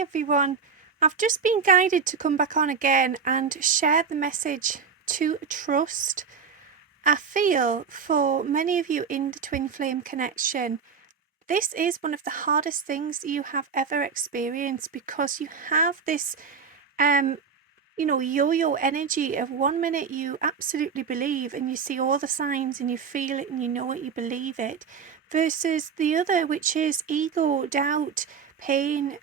everyone. I've just been guided to come back on again and share the message to trust. I feel for many of you in the twin flame connection, this is one of the hardest things you have ever experienced because you have this yo-yo energy of 1 minute you absolutely believe and you see all the signs and you feel it and you know it, you believe it, versus the other, which is ego, doubt, pain,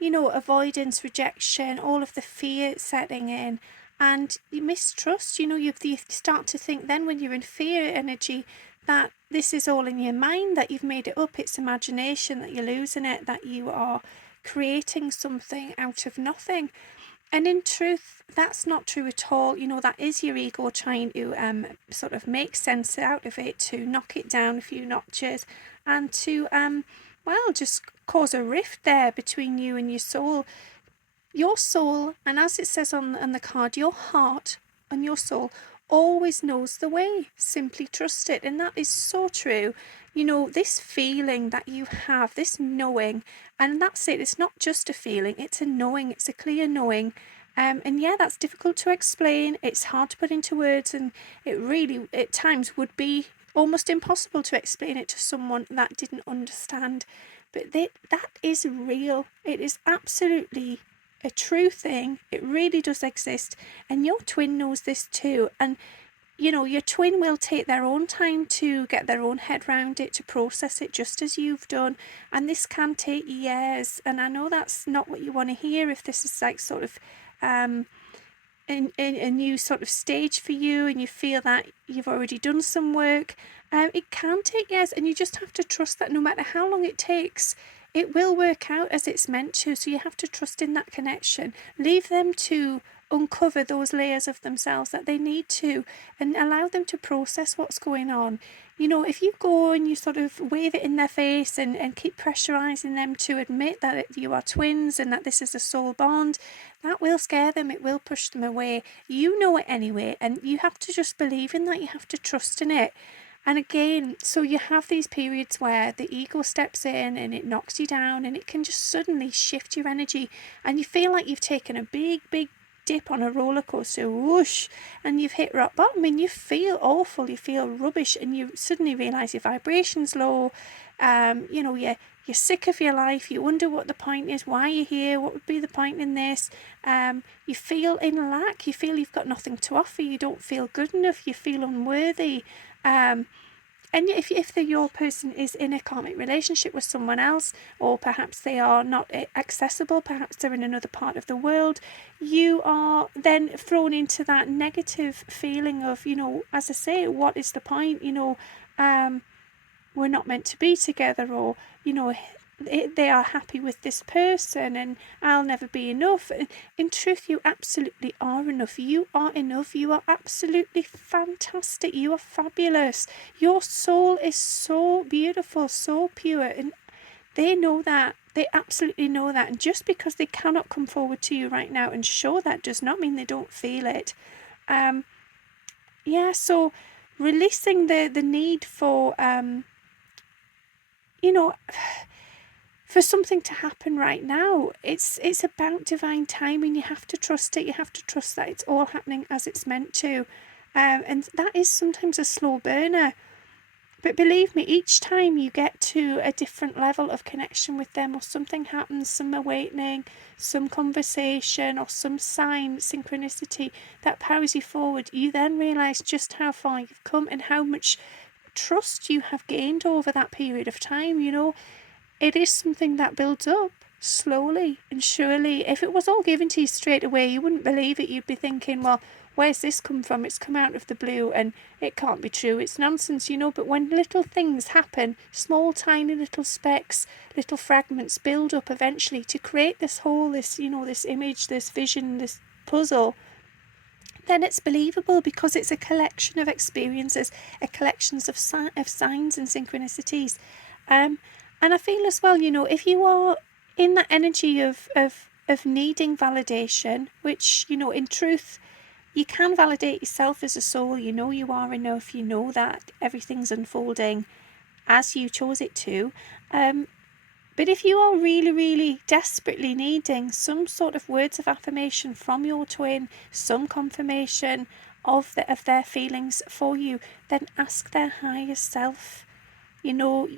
avoidance, rejection, all of the fear setting in, and you mistrust. You start to think then when you're in fear energy that this is all in your mind, that you've made it up, it's imagination, that you're losing it, that you are creating something out of nothing. And in truth, that's not true at all. That is your ego trying to sort of make sense out of it, to knock it down a few notches, and to just cause a rift there between you and your soul. Your soul, and as it says on the card, your heart and your soul always knows the way. Simply trust it. And that is so true. This feeling that you have, this knowing, and that's it. It's not just a feeling, it's a knowing, it's a clear knowing. And yeah, that's difficult to explain. It's hard to put into words, and it really, at times, would be almost impossible to explain it to someone that didn't understand. But that is real. It is absolutely a true thing. It really does exist, and your twin knows this too. And your twin will take their own time to get their own head round it, to process it, just as you've done, and this can take years. And I know that's not what you want to hear if this is like sort of in a new sort of stage for you and you feel that you've already done some work. It can take years, and you just have to trust that no matter how long it takes, it will work out as it's meant to. So you have to trust in that connection. Leave them to uncover those layers of themselves that they need to, and allow them to process what's going on. If you go and you sort of wave it in their face and keep pressurizing them to admit that you are twins and that this is a soul bond, that will scare them. It will push them away. You know it anyway, and you have to just believe in that. You have to trust in it. And again, so you have these periods where the ego steps in and it knocks you down, and it can just suddenly shift your energy, and you feel like you've taken a big dip on a roller coaster, whoosh, and you've hit rock bottom, and you feel awful, you feel rubbish, and you suddenly realize your vibration's low. You're sick of your life. You wonder what the point is, why you're here, what would be the point in this. You feel in lack. You feel you've got nothing to offer. You don't feel good enough. You feel unworthy. And if your person is in a karmic relationship with someone else, or perhaps they are not accessible, perhaps they're in another part of the world, you are then thrown into that negative feeling of, as I say, what is the point? We're not meant to be together, or they are happy with this person and I'll never be enough. In truth, you absolutely are enough. You are enough. You are absolutely fantastic. You are fabulous. Your soul is so beautiful, so pure, and they know that. They absolutely know that. And just because they cannot come forward to you right now and show that does not mean they don't feel it. So releasing the need for for something to happen right now. It's about divine timing. You have to trust it. You have to trust that it's all happening as it's meant to. And that is sometimes a slow burner. But believe me, each time you get to a different level of connection with them, or something happens, some awakening, some conversation, or some sign, synchronicity that powers you forward, you then realise just how far you've come and how much trust you have gained over that period of time. It is something that builds up slowly and surely. If it was all given to you straight away, you wouldn't believe it. You'd be thinking, well, where's this come from? It's come out of the blue and it can't be true. It's nonsense, But when little things happen, small, tiny little specks, little fragments build up eventually to create this whole, this image, this vision, this puzzle, then it's believable, because it's a collection of experiences, a collection of signs and synchronicities. And I feel as well, if you are in that energy of needing validation, which, in truth, you can validate yourself as a soul. You are enough. That everything's unfolding as you chose it to. But if you are really, really desperately needing some sort of words of affirmation from your twin, some confirmation of their feelings for you, then ask their higher self. You know,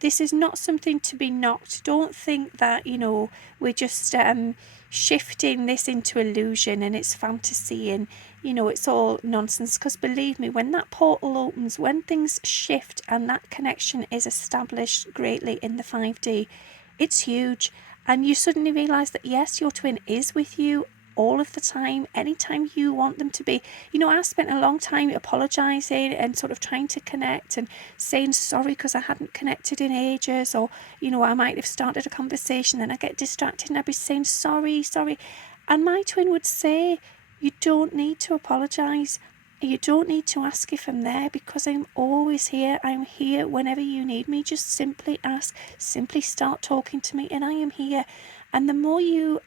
this is not something to be knocked. Don't think that, we're just shifting this into illusion and it's fantasy and, it's all nonsense. Because believe me, when that portal opens, when things shift and that connection is established greatly in the 5D, it's huge. And you suddenly realise that, yes, your twin is with you all of the time, anytime you want them to be. I spent a long time apologising and sort of trying to connect and saying sorry because I hadn't connected in ages, or, I might have started a conversation and I get distracted and I'd be saying sorry. And my twin would say, you don't need to apologise. You don't need to ask if I'm there because I'm always here. I'm here whenever you need me. Just simply ask, simply start talking to me, and I am here. And the more you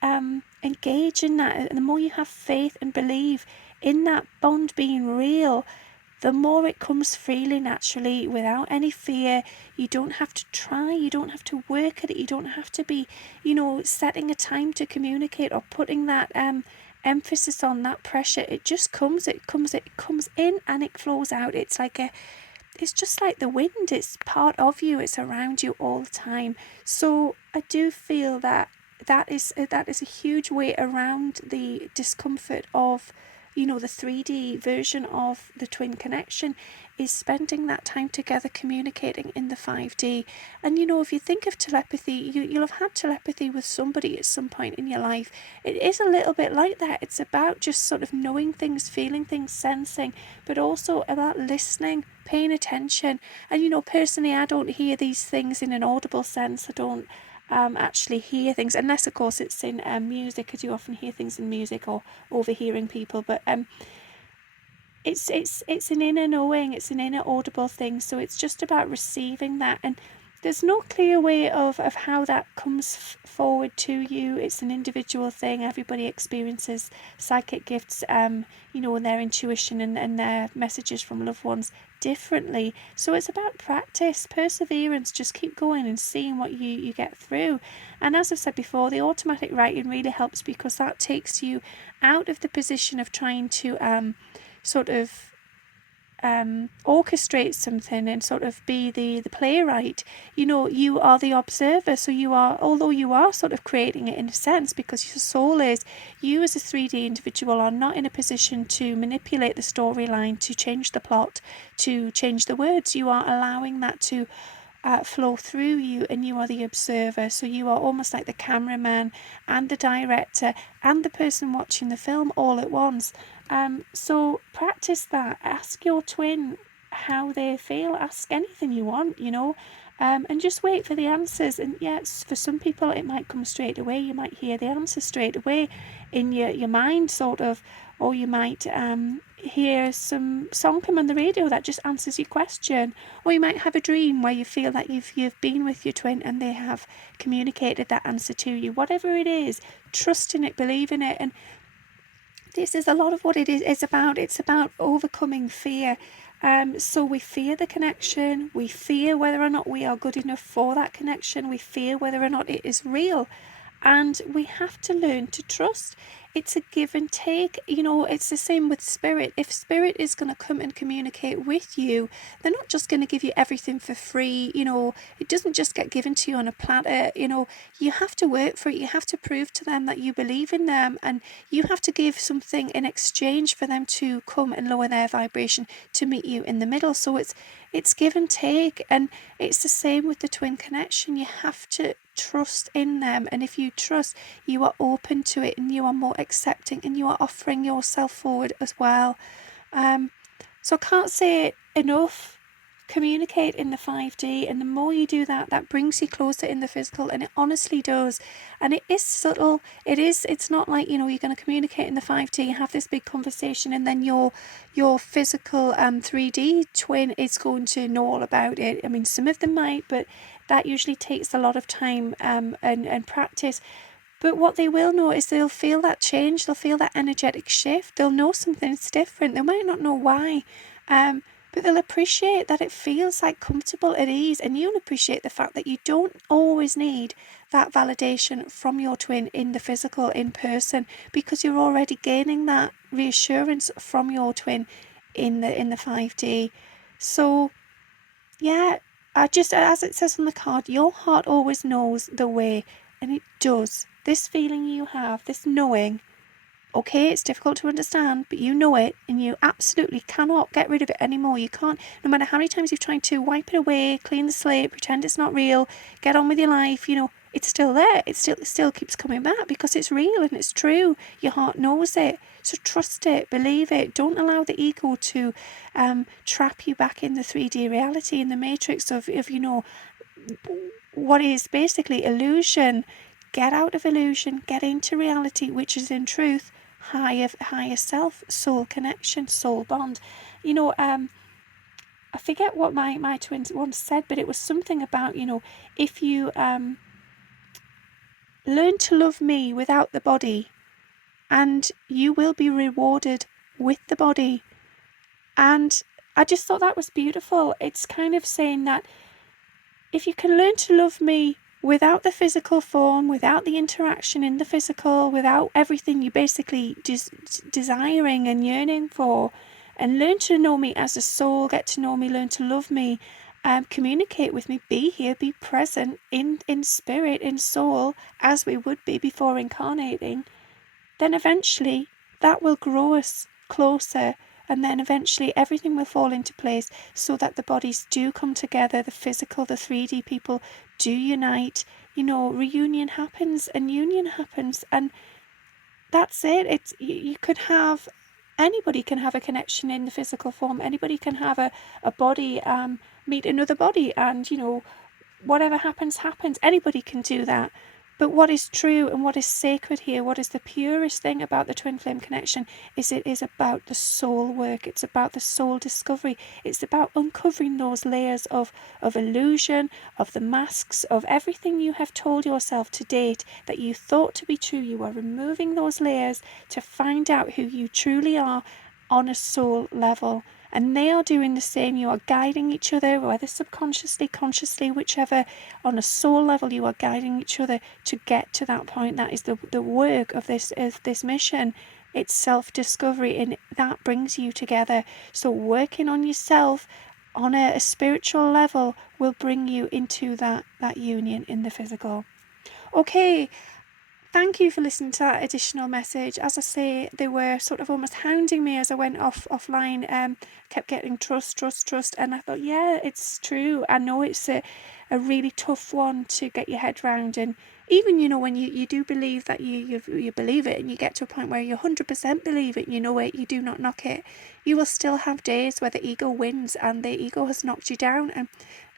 engage in that, and the more you have faith and believe in that bond being real, the more it comes freely, naturally, without any fear. You don't have to try, you don't have to work at it, you don't have to be, setting a time to communicate or putting that emphasis on that pressure. It just comes in and it flows out. It's just like the wind. It's part of you, it's around you all the time. So I do feel that is a huge way around the discomfort of, the 3D version of the twin connection, is spending that time together communicating in the 5D. And if you think of telepathy, you'll have had telepathy with somebody at some point in your life. It is a little bit like that. It's about just sort of knowing things, feeling things, sensing, but also about listening, paying attention. And personally, I don't hear these things in an audible sense. I don't actually hear things, unless of course it's in music. I do often hear things in music or overhearing people, but it's an inner knowing, it's an inner audible thing. So it's just about receiving that, and there's no clear way of how that comes forward to you. It's an individual thing. Everybody experiences psychic gifts, and their intuition and their messages from loved ones differently. So it's about practice, perseverance. Just keep going and seeing what you get through. And as I've said before, the automatic writing really helps because that takes you out of the position of trying to sort of orchestrate something and sort of be the playwright. You are the observer. So although you are sort of creating it in a sense, because your soul is, you as a 3D individual are not in a position to manipulate the storyline, to change the plot, to change the words. You are allowing that to flow through you, and you are the observer. So you are almost like the cameraman and the director and the person watching the film all at once. So practice that. Ask your twin how they feel. Ask anything you want, and just wait for the answers. And yes, for some people it might come straight away. You might hear the answer straight away in your mind, sort of, or you might hear some song come on the radio that just answers your question, or you might have a dream where you feel that you've been with your twin and they have communicated that answer to you. Whatever it is, trust in it, believe in it. And this is a lot of what it is about. It's about overcoming fear. So we fear the connection. We fear whether or not we are good enough for that connection. We fear whether or not it is real. And we have to learn to trust. It's a give and take. It's the same with spirit. If spirit is going to come and communicate with you, they're not just going to give you everything for free. It doesn't just get given to you on a platter. You have to work for it. You have to prove to them that you believe in them, and you have to give something in exchange for them to come and lower their vibration to meet you in the middle. So it's give and take, and it's the same with the twin connection. You have to trust in them, and if you trust, you are open to it, and you are more accepting, and you are offering yourself forward as well. So I can't say it enough. Communicate in the 5D, and the more you do that, that brings you closer in the physical, and it honestly does. And it is subtle. It's not like you're going to communicate in the 5D, have this big conversation, and then your physical 3D twin is going to know all about it. I mean, some of them might, but that usually takes a lot of time and practice. But what they will know is they'll feel that change. They'll feel that energetic shift. They'll know something's different. They might not know why. but they'll appreciate that it feels like comfortable at ease, and you'll appreciate the fact that you don't always need that validation from your twin in the physical, in person, because you're already gaining that reassurance from your twin in the 5D. So yeah, I just, as it says on the card, your heart always knows the way, and it does. This feeling you have, this knowing, okay, it's difficult to understand, but you know it, and you absolutely cannot get rid of it anymore. You can't, no matter how many times you've tried to wipe it away, clean the slate, pretend it's not real, get on with your life, it's still there. It still keeps coming back because it's real and it's true. Your heart knows it. So trust it, believe it. Don't allow the ego to trap you back in the 3D reality, in the matrix of what is basically illusion. Get out of illusion, get into reality, which is in truth higher self, soul connection, soul bond. I forget what my twins once said, but it was something about, if you learn to love me without the body, and you will be rewarded with the body. And I just thought that was beautiful. It's kind of saying that if you can learn to love me without the physical form, without the interaction in the physical, without everything you basically desiring and yearning for, and learn to know me as a soul, get to know me, learn to love me, communicate with me, be here, be present in spirit, in soul, as we would be before incarnating, then eventually that will grow us closer. And then eventually everything will fall into place so that the bodies do come together, the physical, the 3D people do unite, reunion happens and union happens. And that's it. You could have, anybody can have a connection in the physical form. Anybody can have a body meet another body, and, whatever happens. Anybody can do that. But what is true and what is sacred here, what is the purest thing about the twin flame connection, is it is about the soul work. It's about the soul discovery. It's about uncovering those layers of illusion, of the masks, of everything you have told yourself to date that you thought to be true. You are removing those layers to find out who you truly are on a soul level. And they are doing the same. You are guiding each other, whether subconsciously, consciously, whichever. On a soul level, you are guiding each other to get to that point. That is the work of this mission. It's self-discovery, and that brings you together. So working on yourself on a spiritual level will bring you into that union in the physical. Okay. Thank you for listening to that additional message. As I say, they were sort of almost hounding me as I went offline. Kept getting trust, and I thought, yeah, it's true. I know it's a really tough one to get your head round, and even when you do believe that you believe it, and you get to a point where you 100% believe it, you know it, you do not knock it, you will still have days where the ego wins and the ego has knocked you down. And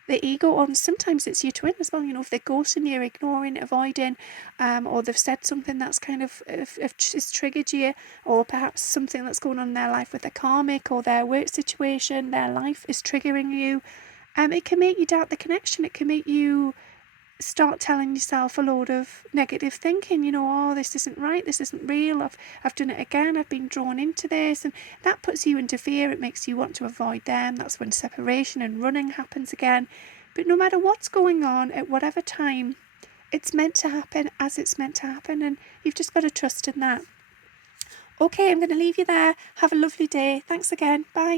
the ego, and sometimes it's your twin as well, if they're ghosting you, ignoring, avoiding, or they've said something that's kind of has triggered you, or perhaps something that's going on in their life with their karmic or their work situation, their life is triggering you. It can make you doubt the connection. It can make you start telling yourself a load of negative thinking, oh, this isn't right, this isn't real, I've done it again, I've been drawn into this, and that puts you into fear. It makes you want to avoid them. That's when separation and running happens again. But no matter what's going on at whatever time, it's meant to happen as it's meant to happen, and you've just got to trust in that. Okay, I'm going to leave you there. Have a lovely day. Thanks again. Bye.